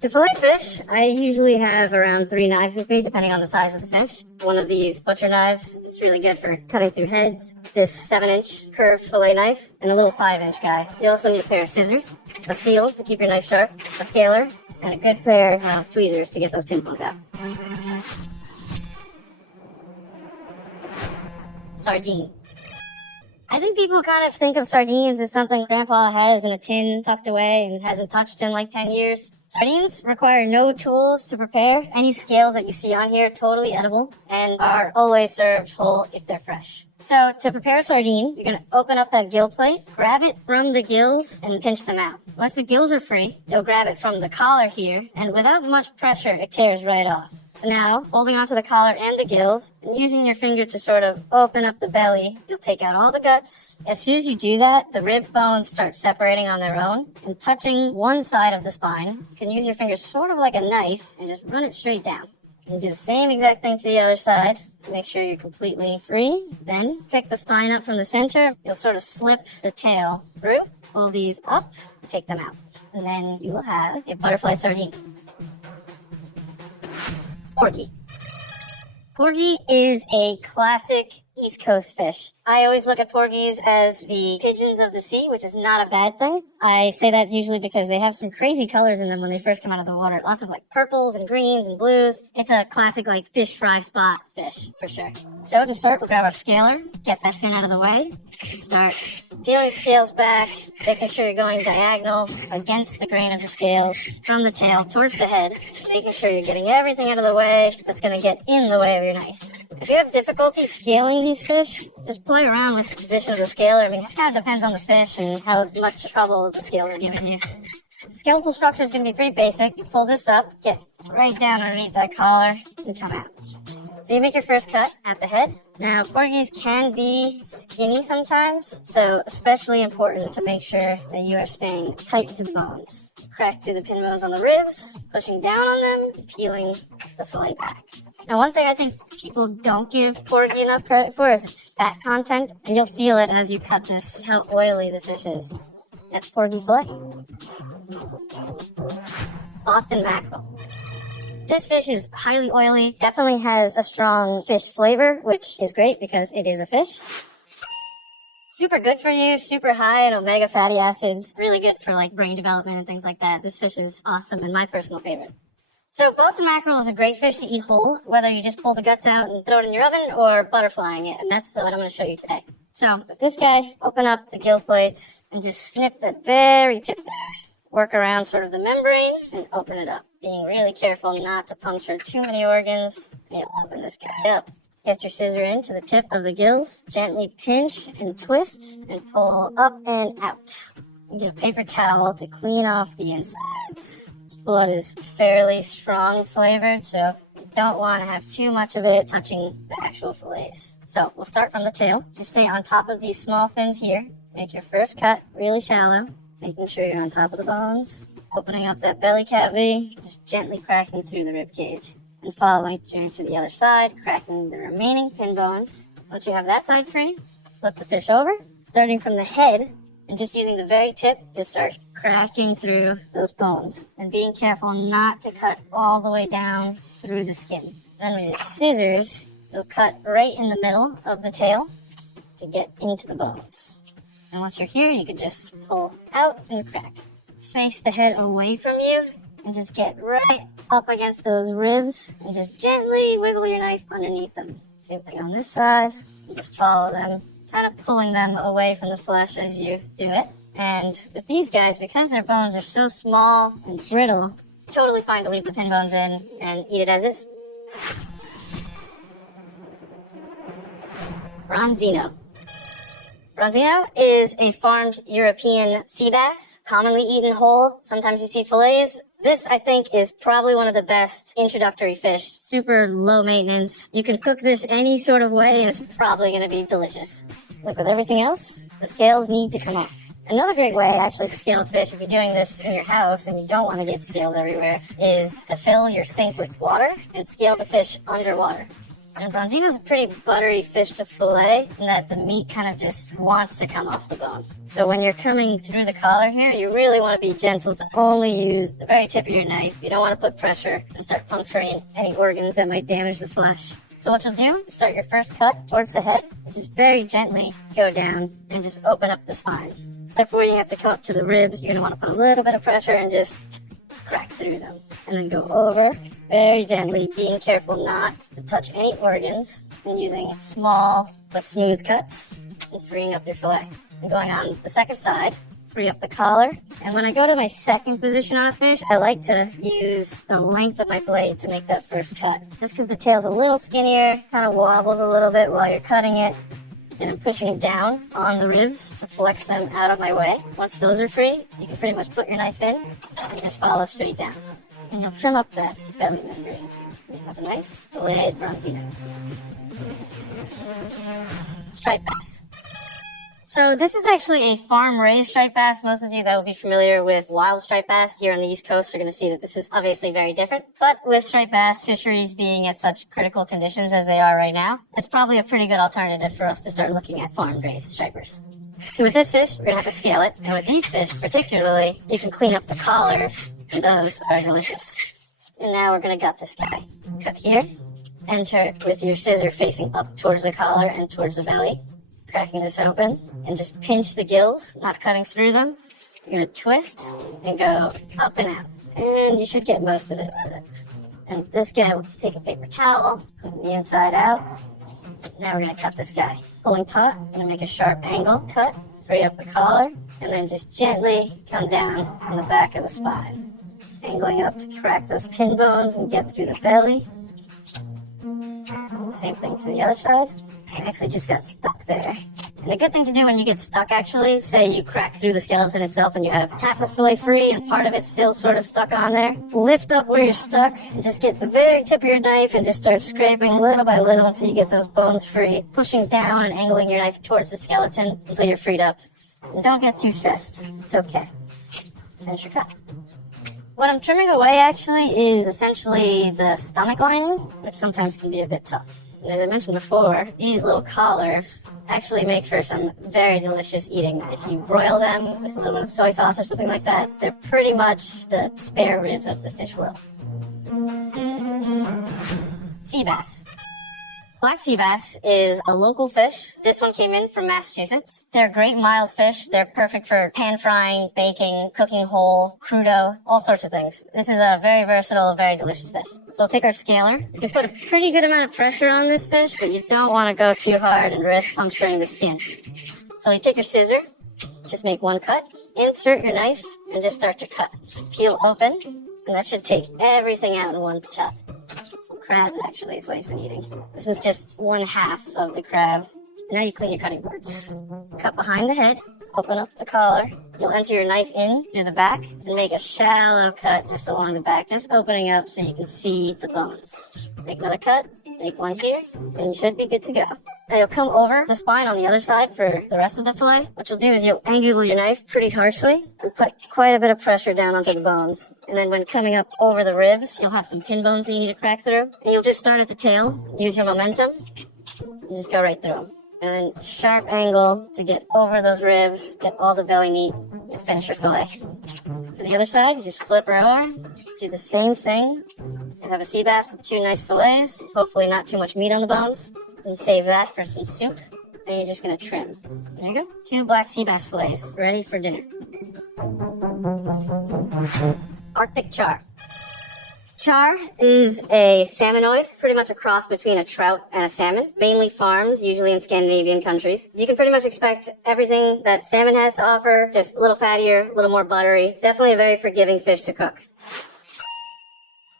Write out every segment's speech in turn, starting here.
To fillet fish, I usually have around 3 knives with me, depending on the size of the fish. One of these butcher knives is really good for cutting through heads. This 7-inch curved fillet knife, and a little 5-inch guy. You also need a pair of scissors, a steel to keep your knife sharp, a scaler, and a good pair of tweezers to get those pin bones out. Sardine. I think people kind of think of sardines as something Grandpa has in a tin tucked away and hasn't touched in like 10 years. Sardines require no tools to prepare. Any scales that you see on here, totally edible, and are always served whole if they're fresh. So to prepare a sardine, you're going to open up that gill plate, grab it from the gills, and pinch them out. Once the gills are free, you'll grab it from the collar here, and without much pressure, it tears right off. So now, holding onto the collar and the gills, and using your finger to sort of open up the belly, you'll take out all the guts. As soon as you do that, the rib bones start separating on their own, and touching one side of the spine, you can use your fingers sort of like a knife, and just run it straight down. And do the same exact thing to the other side. Make sure you're completely free. Then, pick the spine up from the center. You'll sort of slip the tail through, pull these up, and take them out. And then you will have a butterfly sardine. Porgy. Porgy is a classic East Coast fish. I always look at porgies as the pigeons of the sea, which is not a bad thing. I say that usually because they have some crazy colors in them when they first come out of the water. Lots of like purples and greens and blues. It's a classic like fish fry spot fish for sure. So to start, we'll grab our scaler, get that fin out of the way, start peeling the scales back, making sure you're going diagonal against the grain of the scales from the tail towards the head, making sure you're getting everything out of the way that's going to get in the way of your knife. If you have difficulty scaling these fish, just play around with the position of the scaler. I mean, it just kind of depends on the fish and how much trouble the scaler are giving you. The skeletal structure is going to be pretty basic. You pull this up, get right down underneath that collar, and come out. So you make your first cut at the head. Now, porgies can be skinny sometimes, so especially important to make sure that you are staying tight to the bones. Crack through the pin bones on the ribs, pushing down on them, and peeling the fillet back. Now, one thing I think people don't give porgy enough credit for is its fat content, and you'll feel it as you cut this, how oily the fish is. That's porgy fillet. Boston mackerel. This fish is highly oily, definitely has a strong fish flavor, which is great because it is a fish. Super good for you, super high in omega fatty acids, really good for like brain development and things like that. This fish is awesome and my personal favorite. So Boston mackerel is a great fish to eat whole, whether you just pull the guts out and throw it in your oven or butterflying it, and that's what I'm going to show you today. So with this guy, open up the gill plates and just snip that very tip there. Work around sort of the membrane and open it up, being really careful not to puncture too many organs. You'll open this guy up. Get your scissor into the tip of the gills, gently pinch and twist and pull up and out. And get a paper towel to clean off the insides. This blood is fairly strong flavored, so you don't want to have too much of it touching the actual fillets. So we'll start from the tail. Just stay on top of these small fins here. Make your first cut really shallow, making sure you're on top of the bones. Opening up that belly cavity, just gently cracking through the rib cage. And following through to the other side, cracking the remaining pin bones. Once you have that side free, flip the fish over, starting from the head, and just using the very tip, just start cracking through those bones. And being careful not to cut all the way down through the skin. Then with your scissors, you'll cut right in the middle of the tail to get into the bones. And once you're here, you can just pull out and crack. Face the head away from you, and just get right up against those ribs, and just gently wiggle your knife underneath them. Same thing on this side. You just follow them, kind of pulling them away from the flesh as you do it. And with these guys, because their bones are so small and brittle, it's totally fine to leave the pin bones in and eat it as is. Bronzino. Bronzino is a farmed European sea bass, commonly eaten whole. Sometimes you see fillets. This, I think, is probably one of the best introductory fish. Super low maintenance. You can cook this any sort of way, and it's probably going to be delicious. Like with everything else, the scales need to come off. Another great way, actually, to scale a fish, if you're doing this in your house and you don't want to get scales everywhere, is to fill your sink with water and scale the fish underwater. And bronzino's a pretty buttery fish to fillet, in that the meat kind of just wants to come off the bone. So when you're coming through the collar here, you really want to be gentle to only use the very tip of your knife. You don't want to put pressure and start puncturing any organs that might damage the flesh. So what you'll do is start your first cut towards the head, just very gently go down and just open up the spine. So before you have to come up to the ribs, you're going to want to put a little bit of pressure and just crack through them. And then go over very gently, being careful not to touch any organs, and using small but smooth cuts and freeing up your fillet. And going on the second side, free up the collar. And when I go to my second position on a fish, I like to use the length of my blade to make that first cut. Just because the tail's a little skinnier, kind of wobbles a little bit while you're cutting it. And I'm pushing down on the ribs to flex them out of my way. Once those are free, you can pretty much put your knife in and just follow straight down. And you'll trim up that belly membrane. You have a nice filleted bronzino. Striped bass. So this is actually a farm-raised striped bass. Most of you that will be familiar with wild striped bass here on the East Coast are going to see that this is obviously very different. But with striped bass fisheries being at such critical conditions as they are right now, it's probably a pretty good alternative for us to start looking at farm-raised stripers. So with this fish, you're going to have to scale it. And with these fish particularly, you can clean up the collars, and those are delicious. And now we're going to gut this guy. Cut here. Enter with your scissor facing up towards the collar and towards the belly. Cracking this open, and just pinch the gills, not cutting through them. You're going to twist and go up and out. And you should get most of it with it. And with this guy, we'll just take a paper towel, clean the inside out. Now we're going to cut this guy. Pulling taut, I'm going to make a sharp angle cut, free up the collar, and then just gently come down on the back of the spine. Angling up to crack those pin bones and get through the belly. Same thing to the other side. I actually just got stuck there. And a good thing to do when you get stuck, actually, say you crack through the skeleton itself and you have half the fillet free and part of it still sort of stuck on there. Lift up where you're stuck and just get the very tip of your knife and just start scraping little by little until you get those bones free. Pushing down and angling your knife towards the skeleton until you're freed up. And don't get too stressed. It's okay. Finish your cut. What I'm trimming away, actually, is essentially the stomach lining, which sometimes can be a bit tough. And as I mentioned before, these little collars actually make for some very delicious eating. If you broil them with a little bit of soy sauce or something like that, they're pretty much the spare ribs of the fish world. Sea bass. Black sea bass is a local fish. This one came in from Massachusetts. They're great mild fish. They're perfect for pan frying, baking, cooking whole, crudo, all sorts of things. This is a very versatile, very delicious fish. So we'll take our scaler. You can put a pretty good amount of pressure on this fish, but you don't want to go too hard and risk puncturing the skin. So you take your scissor, just make one cut, insert your knife, and just start to cut. Peel open, and that should take everything out in one chop. Some crabs, actually, is what he's been eating. This is just one half of the crab. Now you clean your cutting boards. Cut behind the head, open up the collar. You'll enter your knife in through the back and make a shallow cut just along the back, just opening up so you can see the bones. Make another cut, make one here, and you should be good to go. Now you'll come over the spine on the other side for the rest of the fillet. What you'll do is you'll angle your knife pretty harshly and put quite a bit of pressure down onto the bones. And then when coming up over the ribs, you'll have some pin bones that you need to crack through. And you'll just start at the tail, use your momentum, and just go right through them. And then sharp angle to get over those ribs, get all the belly meat, and finish your fillet. For the other side, you just flip her over, do the same thing. So you have a sea bass with two nice fillets, hopefully not too much meat on the bones. And save that for some soup, and you're just going to trim. There you go. 2 black sea bass fillets, ready for dinner. Arctic char. Char is a salmonoid, pretty much a cross between a trout and a salmon, mainly farmed, usually in Scandinavian countries. You can pretty much expect everything that salmon has to offer, just a little fattier, a little more buttery. Definitely a very forgiving fish to cook.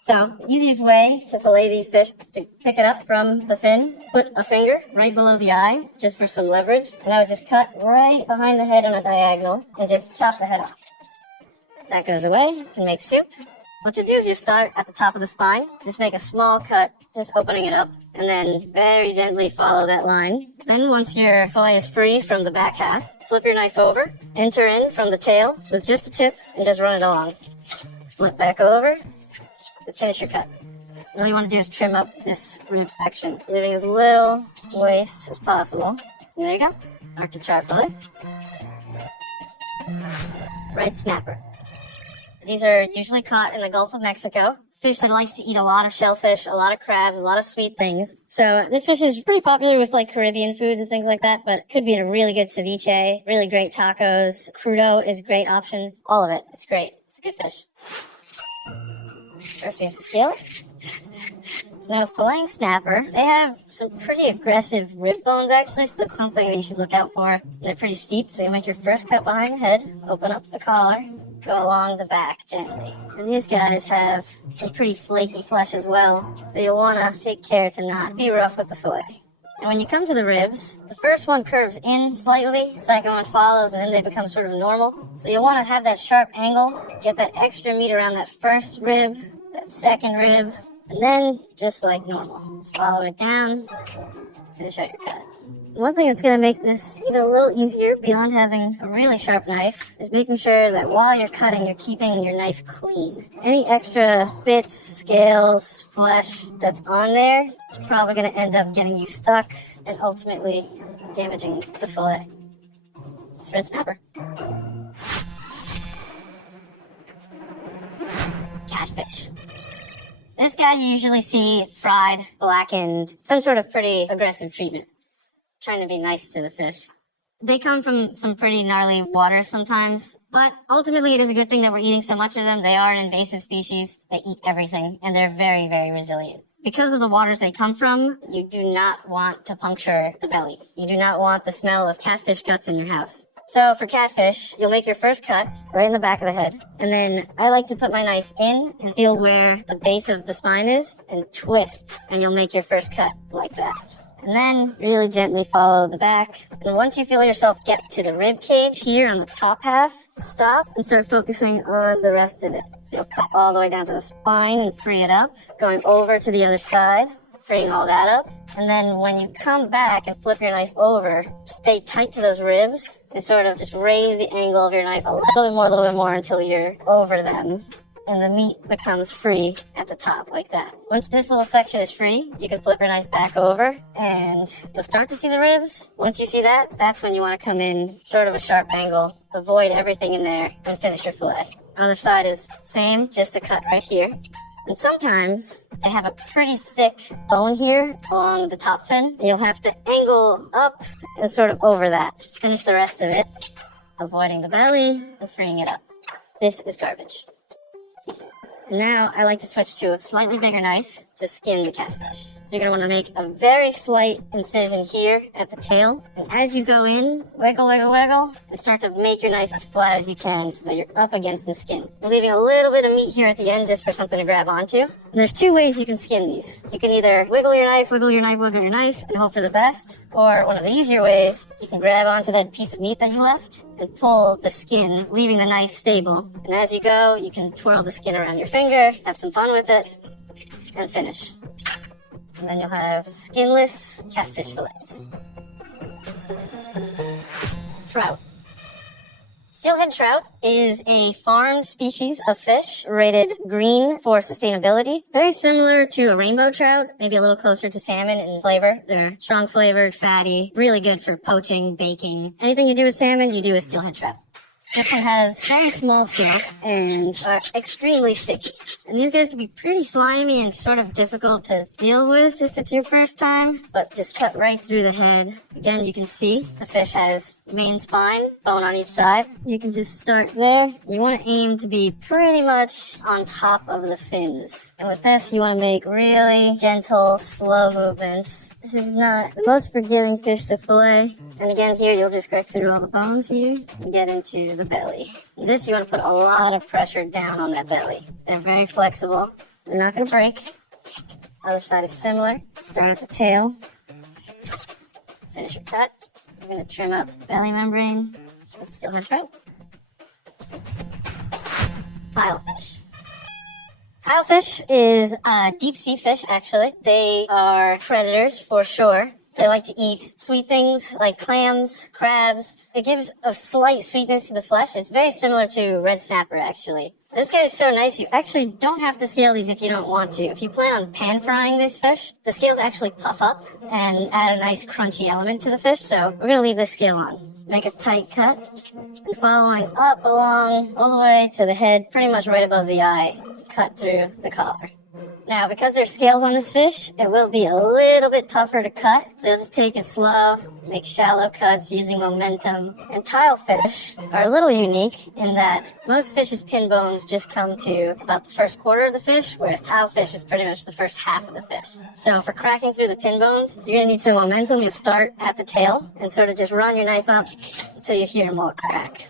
So, the easiest way to fillet these fish is to pick it up from the fin, put a finger right below the eye, just for some leverage, and I would just cut right behind the head on a diagonal, and just chop the head off. That goes away, you can make soup. What you do is you start at the top of the spine, just make a small cut, just opening it up, and then very gently follow that line. Then once your fillet is free from the back half, flip your knife over, enter in from the tail with just the tip, and just run it along. Flip back over, to finish your cut. All you want to do is trim up this rib section, leaving as little waste as possible. And there you go. Arctic char fillet. Red snapper. These are usually caught in the Gulf of Mexico. Fish that likes to eat a lot of shellfish, a lot of crabs, a lot of sweet things. So this fish is pretty popular with like Caribbean foods and things like that, but could be in a really good ceviche, really great tacos. Crudo is a great option. All of it. It's great. It's a good fish. First we have to scale it. So now filleting snapper, they have some pretty aggressive rib bones actually, so that's something that you should look out for. They're pretty steep, so you make your first cut behind the head, open up the collar, go along the back gently. And these guys have some pretty flaky flesh as well, so you'll want to take care to not be rough with the fillet. And when you come to the ribs, the first one curves in slightly, the second one follows, and then they become sort of normal. So you'll want to have that sharp angle, get that extra meat around that first rib, that second rib, and then just like normal. Just follow it down, finish out your cut. One thing that's going to make this even a little easier beyond having a really sharp knife is making sure that while you're cutting, you're keeping your knife clean. Any extra bits, scales, flesh that's on there, it's probably going to end up getting you stuck and ultimately damaging the fillet. It's red snapper. Catfish. This guy you usually see fried, blackened, some sort of pretty aggressive treatment. Trying to be nice to the fish. They come from some pretty gnarly waters sometimes, but ultimately it is a good thing that we're eating so much of them. They are an invasive species. They eat everything, and they're very, very resilient. Because of the waters they come from, you do not want to puncture the belly. You do not want the smell of catfish guts in your house. So for catfish, you'll make your first cut right in the back of the head. And then I like to put my knife in and feel where the base of the spine is and twist. And you'll make your first cut like that. And then really gently follow the back. And once you feel yourself get to the rib cage here on the top half, stop and start focusing on the rest of it. So you'll cut all the way down to the spine and free it up. Going over to the other side, freeing all that up. And then when you come back and flip your knife over, stay tight to those ribs and sort of just raise the angle of your knife a little bit more until you're over them. And the meat becomes free at the top like that. Once this little section is free, you can flip your knife back over and you'll start to see the ribs. Once you see that, that's when you want to come in sort of a sharp angle, avoid everything in there, and finish your fillet. Other side is same, just a cut right here. And sometimes they have a pretty thick bone here along the top fin. You'll have to angle up and sort of over that. Finish the rest of it, avoiding the belly and freeing it up. This is garbage. And now I like to switch to a slightly bigger knife to skin the catfish. So you're going to want to make a very slight incision here at the tail. And as you go in, wiggle, wiggle, wiggle, and start to make your knife as flat as you can so that you're up against the skin. Leaving a little bit of meat here at the end just for something to grab onto. And there's two ways you can skin these. You can either wiggle your knife, wiggle your knife, wiggle your knife, and hope for the best. Or one of the easier ways, you can grab onto that piece of meat that you left and pull the skin, leaving the knife stable. And as you go, you can twirl the skin around your finger, have some fun with it, and finish. And then you'll have skinless catfish fillets. Trout. Steelhead trout is a farmed species of fish rated green for sustainability. Very similar to a rainbow trout, maybe a little closer to salmon in flavor. They're strong flavored, fatty, really good for poaching, baking. Anything you do with salmon, you do with steelhead trout. This one has very small scales and are extremely sticky. And these guys can be pretty slimy and sort of difficult to deal with if it's your first time, but just cut right through the head. Again, you can see the fish has main spine, bone on each side. You can just start there. You want to aim to be pretty much on top of the fins. And with this, you want to make really gentle, slow movements. This is not the most forgiving fish to fillet. And again, here you'll just crack through all the bones here and get into the belly. And this, you want to put a lot of pressure down on that belly. They're very flexible, so they're not going to break. Other side is similar. Start at the tail. Finish your cut. We're going to trim up belly membrane. Let's still have trout. Tilefish. Tilefish is a deep sea fish, actually. They are predators for sure. They like to eat sweet things like clams, crabs. It gives a slight sweetness to the flesh. It's very similar to red snapper, actually. This guy is so nice, you actually don't have to scale these if you don't want to. If you plan on pan frying this fish, the scales actually puff up and add a nice crunchy element to the fish, so we're going to leave this scale on. Make a tight cut, and following up along all the way to the head, pretty much right above the eye, cut through the collar. Now, because there's scales on this fish, it will be a little bit tougher to cut, so you'll just take it slow, make shallow cuts using momentum. And tilefish are a little unique in that most fish's pin bones just come to about the first quarter of the fish, whereas tilefish is pretty much the first half of the fish. So for cracking through the pin bones, you're going to need some momentum. You'll start at the tail and sort of just run your knife up until you hear them all crack.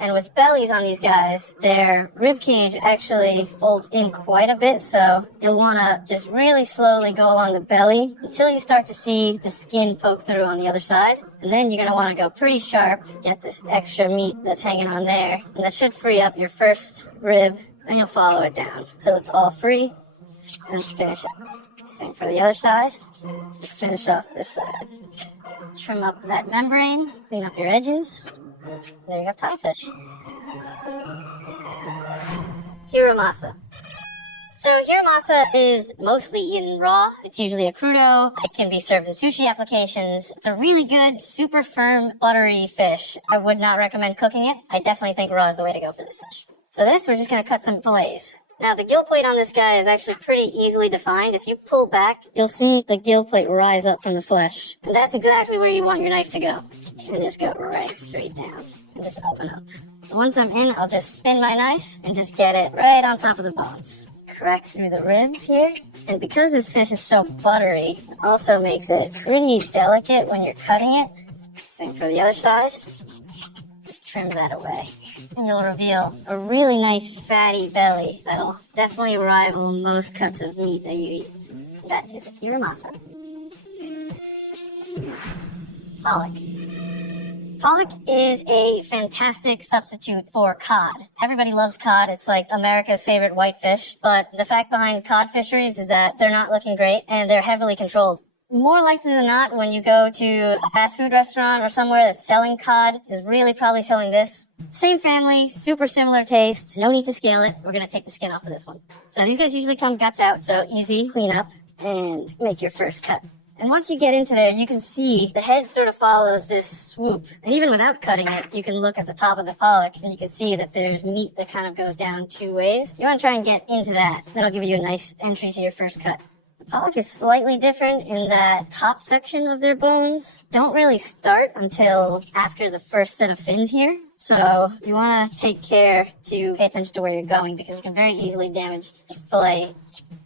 And with bellies on these guys, their rib cage actually folds in quite a bit, so you'll want to just really slowly go along the belly until you start to see the skin poke through on the other side. And then you're going to want to go pretty sharp, get this extra meat that's hanging on there, and that should free up your first rib, and you'll follow it down until it's all free, and finish it. Same for the other side. Just finish off this side. Trim up that membrane, clean up your edges. There you have tilefish. Hiramasa. So hiramasa is mostly eaten raw. It's usually a crudo. It can be served in sushi applications. It's a really good, super firm, buttery fish. I would not recommend cooking it. I definitely think raw is the way to go for this fish. So we're just going to cut some fillets. Now, the gill plate on this guy is actually pretty easily defined. If you pull back, you'll see the gill plate rise up from the flesh. And that's exactly where you want your knife to go. And just go right straight down and just open up. And once I'm in, I'll just spin my knife and just get it right on top of the bones. Crack through the ribs here. And because this fish is so buttery, it also makes it pretty delicate when you're cutting it. Same for the other side. Just trim that away. And you'll reveal a really nice fatty belly that'll definitely rival most cuts of meat that you eat. That is a hiramasa. Pollock. Pollock is a fantastic substitute for cod. Everybody loves cod. It's like America's favorite white fish. But the fact behind cod fisheries is that they're not looking great and they're heavily controlled. More likely than not, when you go to a fast food restaurant or somewhere that's selling cod, is really probably selling this. Same family, super similar taste, no need to scale it. We're going to take the skin off of this one. So these guys usually come guts out, so easy, clean up, and make your first cut. And once you get into there, you can see the head sort of follows this swoop. And even without cutting it, you can look at the top of the pollock and you can see that there's meat that kind of goes down two ways. You want to try and get into that. That'll give you a nice entry to your first cut. Pollock is slightly different in that top section of their bones don't really start until after the first set of fins here. So you want to take care to pay attention to where you're going because you can very easily damage the fillet.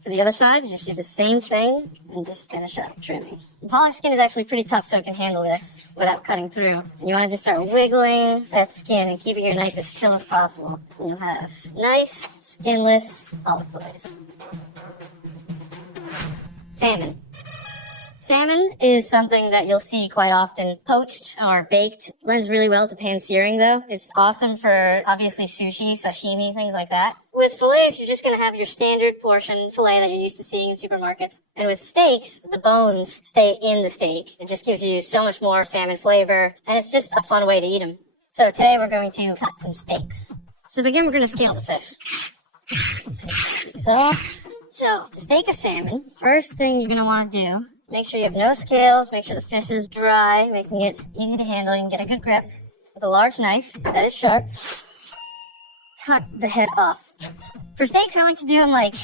For the other side, you just do the same thing and just finish up trimming. The pollock skin is actually pretty tough, so it can handle this without cutting through. And you want to just start wiggling that skin and keeping your knife as still as possible. And you'll have nice, skinless pollock fillets. Salmon. Salmon is something that you'll see quite often poached or baked. Lends really well to pan searing though. It's awesome for obviously sushi, sashimi, things like that. With fillets, you're just going to have your standard portion fillet that you're used to seeing in supermarkets. And with steaks, the bones stay in the steak. It just gives you so much more salmon flavor, and it's just a fun way to eat them. So today we're going to cut some steaks. So to begin, we're going to scale the fish. Take these off. So, to steak a salmon, first thing you're going to want to do, make sure you have no scales, make sure the fish is dry, making it easy to handle. You can get a good grip with a large knife that is sharp. Cut the head off. For steaks, I like to do them like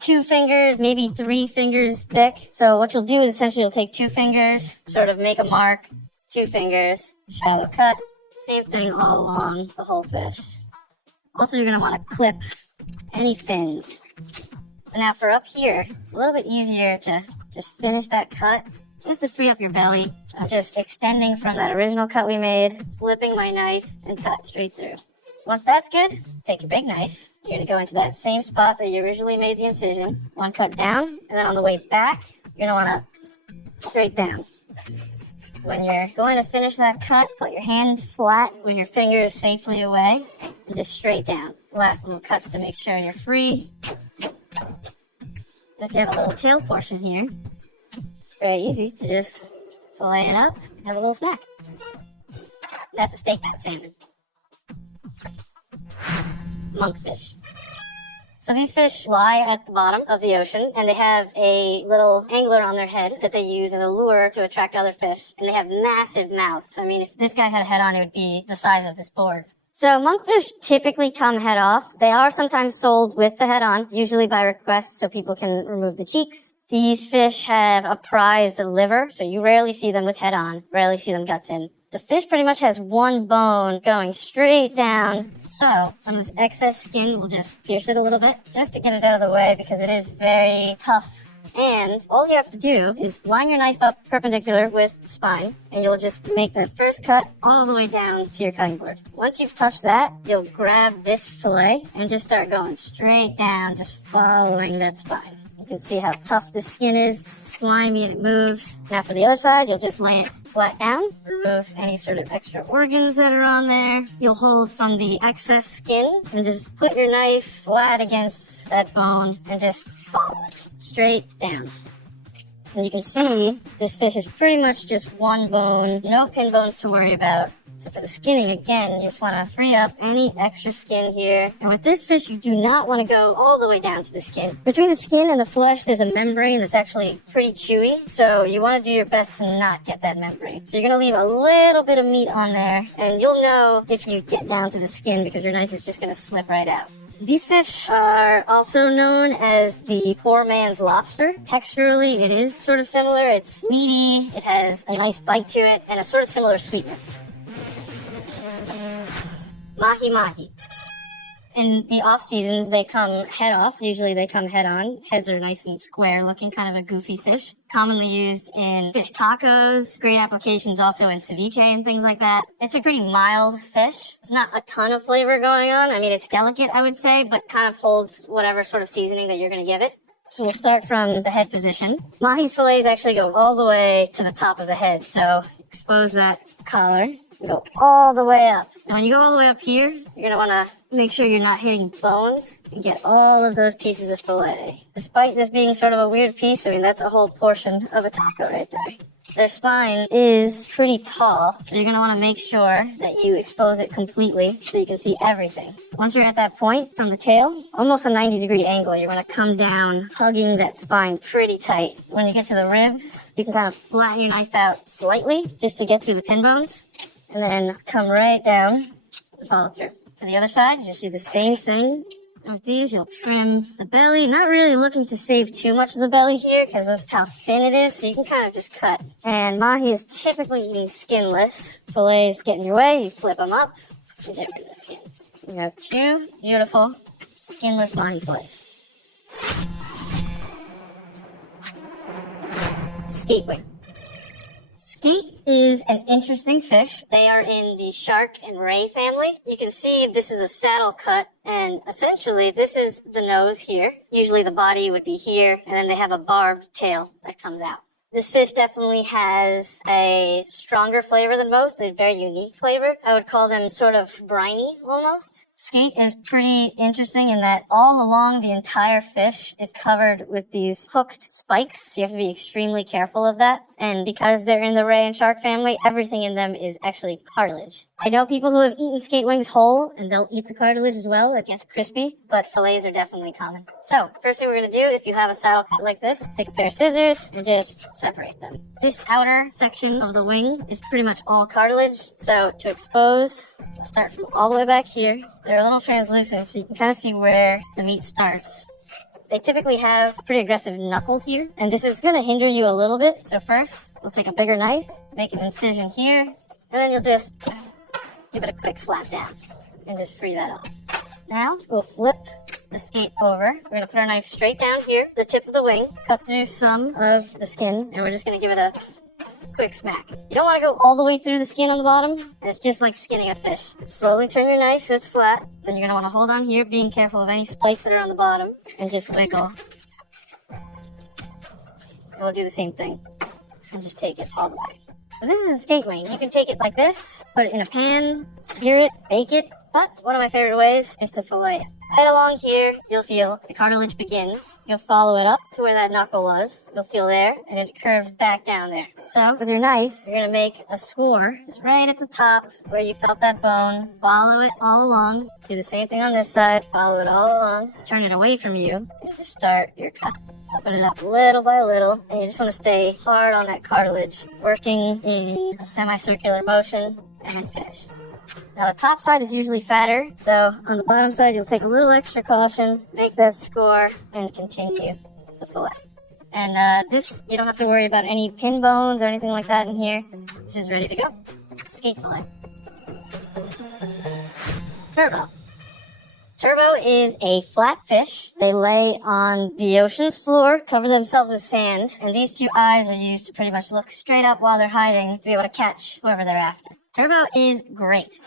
2 fingers, maybe 3 fingers thick. So what you'll do is essentially you'll take 2 fingers, sort of make a mark, 2 fingers, shallow cut. Same thing all along the whole fish. Also, you're going to want to clip any fins. So now for up here, it's a little bit easier to just finish that cut, just to free up your belly. So I'm just extending from that original cut we made, flipping my knife, and cut straight through. So once that's good, take your big knife. You're going to go into that same spot that you originally made the incision. One cut down, and then on the way back, you're going to want to straight down. When you're going to finish that cut, put your hand flat with your fingers safely away, and just straight down. Last little cuts to make sure you're free. And if you have a little tail portion here, it's very easy to just fillet it up, have a little snack. That's a steak salmon. Monkfish. So these fish lie at the bottom of the ocean, and they have a little angler on their head that they use as a lure to attract other fish. And they have massive mouths. I mean, if this guy had a head on, it would be the size of this board. So monkfish typically come head off. They are sometimes sold with the head on, usually by request so people can remove the cheeks. These fish have a prized liver, so you rarely see them with head on, rarely see them guts in. The fish pretty much has one bone going straight down. So some of this excess skin will just pierce it a little bit just to get it out of the way because it is very tough. And all you have to do is line your knife up perpendicular with the spine, and you'll just make that first cut all the way down to your cutting board. Once you've touched that, you'll grab this fillet and just start going straight down, just following that spine. You can see how tough the skin is, slimy, and it moves. Now for the other side, you'll just lay it flat down, remove any sort of extra organs that are on there. You'll hold from the excess skin and just put your knife flat against that bone and just follow it straight down. And you can see this fish is pretty much just one bone, no pin bones to worry about. So for the skinning, again, you just want to free up any extra skin here. And with this fish, you do not want to go all the way down to the skin. Between the skin and the flesh, there's a membrane that's actually pretty chewy. So you want to do your best to not get that membrane. So you're going to leave a little bit of meat on there. And you'll know if you get down to the skin because your knife is just going to slip right out. These fish are also known as the poor man's lobster. Texturally, it is sort of similar. It's meaty, it has a nice bite to it, and a sort of similar sweetness. Mahi Mahi. In the off seasons, they come head off. Usually they come head on. Heads are nice and square looking, kind of a goofy fish. Commonly used in fish tacos. Great applications also in ceviche and things like that. It's a pretty mild fish. There's not a ton of flavor going on. I mean, it's delicate, I would say, but kind of holds whatever sort of seasoning that you're going to give it. So we'll start from the head position. Mahi's fillets actually go all the way to the top of the head. So expose that collar. Go all the way up. And when you go all the way up here, you're going to want to make sure you're not hitting bones and get all of those pieces of fillet. Despite this being sort of a weird piece, I mean, that's a whole portion of a taco right there. Their spine is pretty tall, so you're going to want to make sure that you expose it completely so you can see everything. Once you're at that point from the tail, almost a 90-degree angle, you're going to come down, hugging that spine pretty tight. When you get to the ribs, you can kind of flatten your knife out slightly just to get through the pin bones. And then come right down and follow through. For the other side, you just do the same thing. And with these, you'll trim the belly. Not really looking to save too much of the belly here because of how thin it is, so you can kind of just cut. And Mahi is typically eating skinless. Fillets get in your way, you flip them up, and get rid of the skin. You have two beautiful skinless Mahi fillets. Skate wing. Skate is an interesting fish. They are in the shark and ray family. You can see this is a saddle cut, and essentially this is the nose here. Usually the body would be here, and then they have a barbed tail that comes out. This fish definitely has a stronger flavor than most, a very unique flavor. I would call them sort of briny almost. Skate is pretty interesting in that all along the entire fish is covered with these hooked spikes. So you have to be extremely careful of that. And because they're in the ray and shark family, everything in them is actually cartilage. I know people who have eaten skate wings whole, and they'll eat the cartilage as well. It gets crispy, but fillets are definitely common. So, first thing we're going to do, if you have a saddle cut like this, take a pair of scissors and just separate them. This outer section of the wing is pretty much all cartilage. So, to expose, I'll start from all the way back here. They're a little translucent, so you can kind of see where the meat starts. They typically have a pretty aggressive knuckle here, and this is going to hinder you a little bit. So first, we'll take a bigger knife, make an incision here, and then you'll just give it a quick slap down and just free that off. Now, we'll flip the skate over. We're going to put our knife straight down here, the tip of the wing, cut through some of the skin, and we're just going to give it a quick smack. You don't want to go all the way through the skin on the bottom. It's just like skinning a fish. Slowly turn your knife so it's flat. Then you're going to want to hold on here, being careful of any spikes that are on the bottom, and just wiggle. And we'll do the same thing and just take it all the way. So this is a skate wing. You can take it like this, put it in a pan, sear it, bake it, but one of my favorite ways is to fillet it. Right along here, you'll feel the cartilage begins. You'll follow it up to where that knuckle was. You'll feel there, and it curves back down there. So with your knife, you're gonna make a score just right at the top where you felt that bone. Follow it all along. Do the same thing on this side. Follow it all along. Turn it away from you, and just start your cut. Open it up little by little, and you just want to stay hard on that cartilage, working in a semicircular motion, and then finish. Now the top side is usually fatter, so on the bottom side you'll take a little extra caution, make that score, and continue the fillet. And this, you don't have to worry about any pin bones or anything like that in here. This is ready to go. Skeet fillet. Turbo. Turbo is a flat fish. They lay on the ocean's floor, cover themselves with sand, and these two eyes are used to pretty much look straight up while they're hiding to be able to catch whoever they're after. Turbo is great.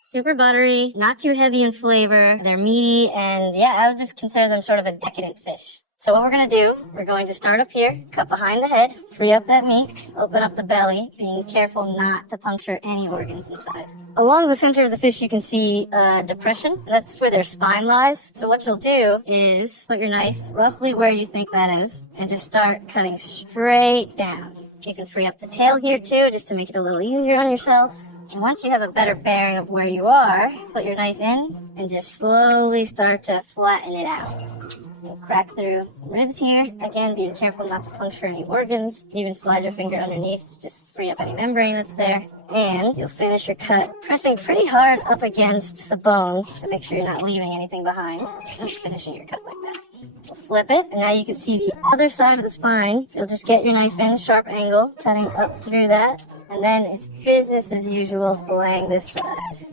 Super buttery, not too heavy in flavor. They're meaty, and yeah, I would just consider them sort of a decadent fish. So what we're going to do, we're going to start up here, cut behind the head, free up that meat, open up the belly, being careful not to puncture any organs inside. Along the center of the fish, you can see a depression. That's where their spine lies. So what you'll do is put your knife roughly where you think that is, and just start cutting straight down. You can free up the tail here too, just to make it a little easier on yourself. And once you have a better bearing of where you are, put your knife in and just slowly start to flatten it out. You'll crack through some ribs here. Again, being careful not to puncture any organs. Even slide your finger underneath to just free up any membrane that's there. And you'll finish your cut pressing pretty hard up against the bones to make sure you're not leaving anything behind. And finishing your cut like that. You'll flip it, and now you can see the other side of the spine. So you'll just get your knife in, sharp angle, cutting up through that. And then it's business as usual filleting this side.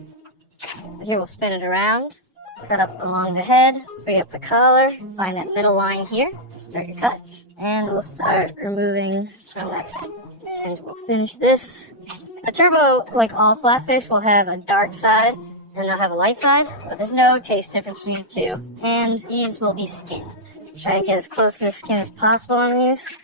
So here we'll spin it around. Cut up along the head, free up the collar, find that middle line here, start your cut, and we'll start removing from that side. And we'll finish this. A turbo, like all flatfish, will have a dark side and they'll have a light side, but there's no taste difference between the two. And these will be skinned. Try to get as close to the skin as possible on these.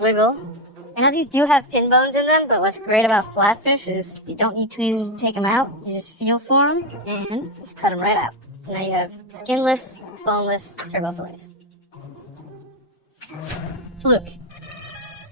Wiggle. I know these do have pin bones in them, but what's great about flatfish is you don't need tweezers to take them out. You just feel for them and just cut them right out. Now you have skinless, boneless turbo fillets. Fluke.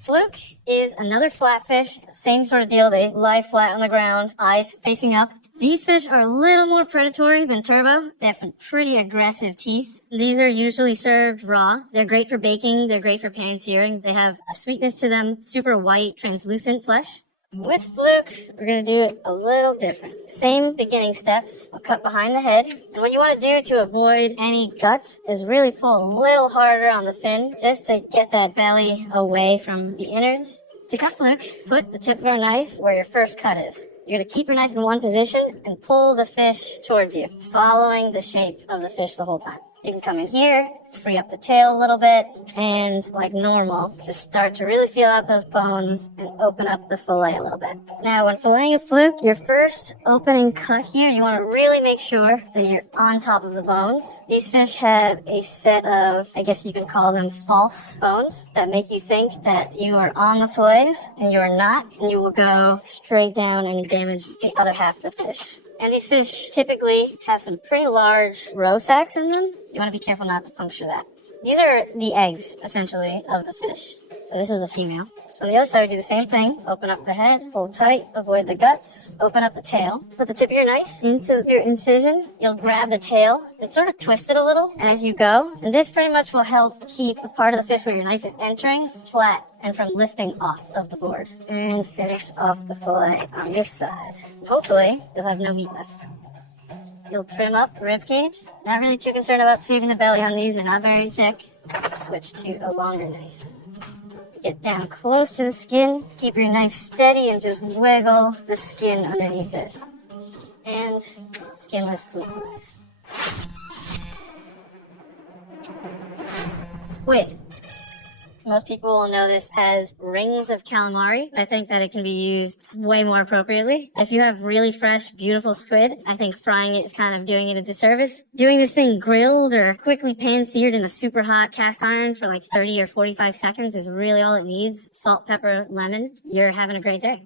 Fluke is another flatfish. Same sort of deal. They lie flat on the ground, eyes facing up. These fish are a little more predatory than turbo. They have some pretty aggressive teeth. These are usually served raw. They're great for baking. They're great for pan-searing. They have a sweetness to them, super white, translucent flesh. With Fluke, we're going to do it a little different. Same beginning steps. I'll cut behind the head. And what you want to do to avoid any guts is really pull a little harder on the fin just to get that belly away from the innards. To cut Fluke, put the tip of your knife where your first cut is. You're going to keep your knife in one position and pull the fish towards you, following the shape of the fish the whole time. You can come in here, free up the tail a little bit, and like normal, just start to really feel out those bones and open up the fillet a little bit. Now, when filleting a Fluke, your first opening cut here, you want to really make sure that you're on top of the bones. These fish have a set of, I guess you can call them false bones that make you think that you are on the fillets, and you are not, and you will go straight down and damage the other half of the fish. And these fish typically have some pretty large roe sacs in them, so you want to be careful not to puncture that. These are the eggs, essentially, of the fish. So this is a female. So on the other side, we do the same thing. Open up the head, hold tight, avoid the guts, open up the tail. Put the tip of your knife into your incision. You'll grab the tail and sort of twist it a little as you go. And this pretty much will help keep the part of the fish where your knife is entering flat and from lifting off of the board. And finish off the fillet on this side. Hopefully, you'll have no meat left. You'll trim up the rib cage. Not really too concerned about saving the belly on these. They're not very thick. Let's switch to a longer knife. Get down close to the skin. Keep your knife steady and just wiggle the skin underneath it. And skinless Fluke fillets. Squid. Most people will know this as rings of calamari. I think that it can be used way more appropriately. If you have really fresh, beautiful squid, I think frying it is kind of doing it a disservice. Doing this thing grilled or quickly pan-seared in a super hot cast iron for like 30 or 45 seconds is really all it needs. Salt, pepper, lemon. You're having a great day.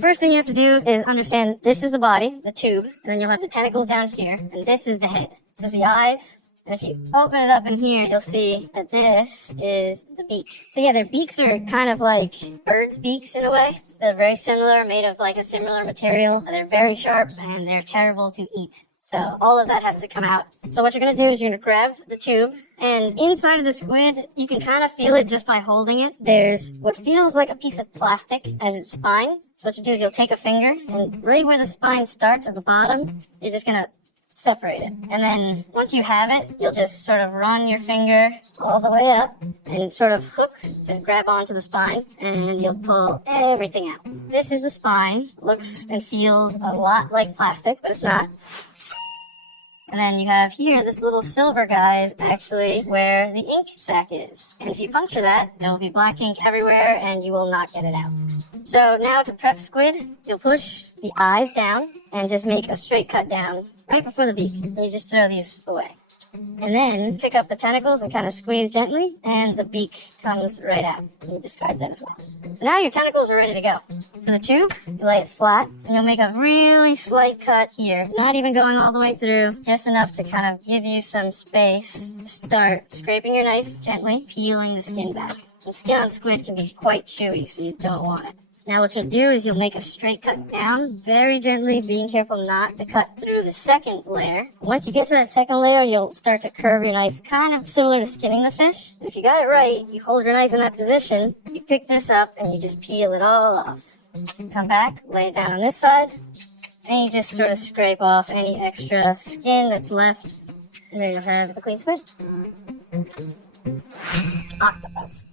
First thing you have to do is understand this is the body, the tube, and then you'll have the tentacles down here, and this is the head. This is the eyes. And if you open it up in here, you'll see that this is the beak. So yeah, their beaks are kind of like birds' beaks in a way. They're very similar, made of like a similar material. They're very sharp and they're terrible to eat. So all of that has to come out. So what you're going to do is you're going to grab the tube, and inside of the squid, you can kind of feel it just by holding it. There's what feels like a piece of plastic as its spine. So what you do is you'll take a finger, and right where the spine starts at the bottom, you're just going to separate it. And then once you have it, you'll just sort of run your finger all the way up and sort of hook to grab onto the spine, and you'll pull everything out. This is the spine. Looks and feels a lot like plastic, but it's not. And then you have here, this little silver guy is actually where the ink sac is. And if you puncture that, there will be black ink everywhere and you will not get it out. So now to prep squid, you'll push the eyes down and just make a straight cut down right before the beak. And you just throw these away. And then pick up the tentacles and kind of squeeze gently, and the beak comes right out. You describe that as well. So now your tentacles are ready to go. For the tube, you lay it flat, and you'll make a really slight cut here, not even going all the way through, just enough to kind of give you some space to start scraping your knife gently, peeling the skin back. The skin on squid can be quite chewy, so you don't want it. Now what you'll do is you'll make a straight cut down, very gently, being careful not to cut through the second layer. Once you get to that second layer, you'll start to curve your knife, kind of similar to skinning the fish. And if you got it right, you hold your knife in that position, you pick this up, and you just peel it all off. Come back, lay it down on this side, and you just sort of scrape off any extra skin that's left. And there you'll have a clean squid. Octopus.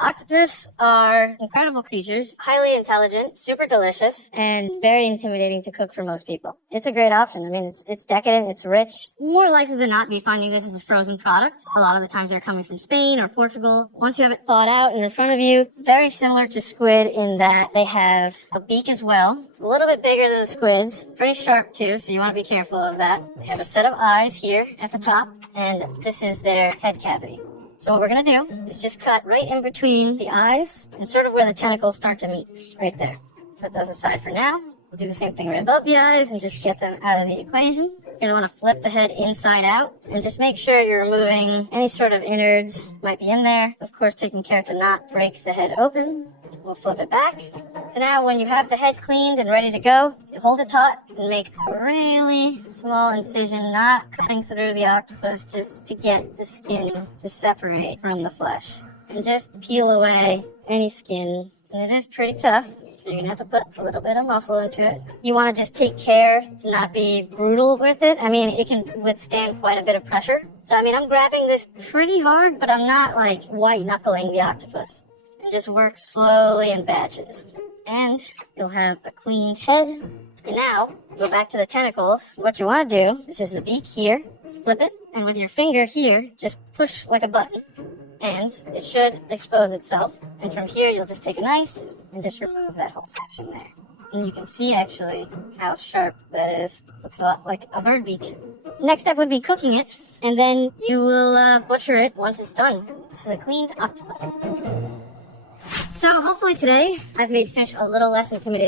Octopus are incredible creatures, highly intelligent, super delicious, and very intimidating to cook for most people. It's a great option. I mean, it's decadent, it's rich. More likely than not, be finding this as a frozen product. A lot of the times they're coming from Spain or Portugal. Once you have it thawed out and in front of you, very similar to squid in that they have a beak as well. It's a little bit bigger than the squid's, pretty sharp too, so you want to be careful of that. They have a set of eyes here at the top, and this is their head cavity. So what we're going to do is just cut right in between the eyes and sort of where the tentacles start to meet, right there. Put those aside for now. We'll do the same thing right above the eyes and just get them out of the equation. You're going to want to flip the head inside out and just make sure you're removing any sort of innards might be in there. Of course, taking care to not break the head open. We'll flip it back. So now when you have the head cleaned and ready to go, you hold it taut and make a really small incision, not cutting through the octopus, just to get the skin to separate from the flesh. And just peel away any skin. And it is pretty tough, so you're going to have to put a little bit of muscle into it. You want to just take care to not be brutal with it. I mean, it can withstand quite a bit of pressure. So, I mean, I'm grabbing this pretty hard, but I'm not, like, white-knuckling the octopus. And just work slowly in batches. And you'll have a cleaned head. And now, go back to the tentacles. What you want to do is just the beak here, just flip it, and with your finger here, just push like a button. And it should expose itself. And from here, you'll just take a knife and just remove that whole section there. And you can see actually how sharp that is. It looks a lot like a bird beak. Next step would be cooking it, and then you will butcher it once it's done. This is a cleaned octopus. So hopefully today, I've made fish a little less intimidating.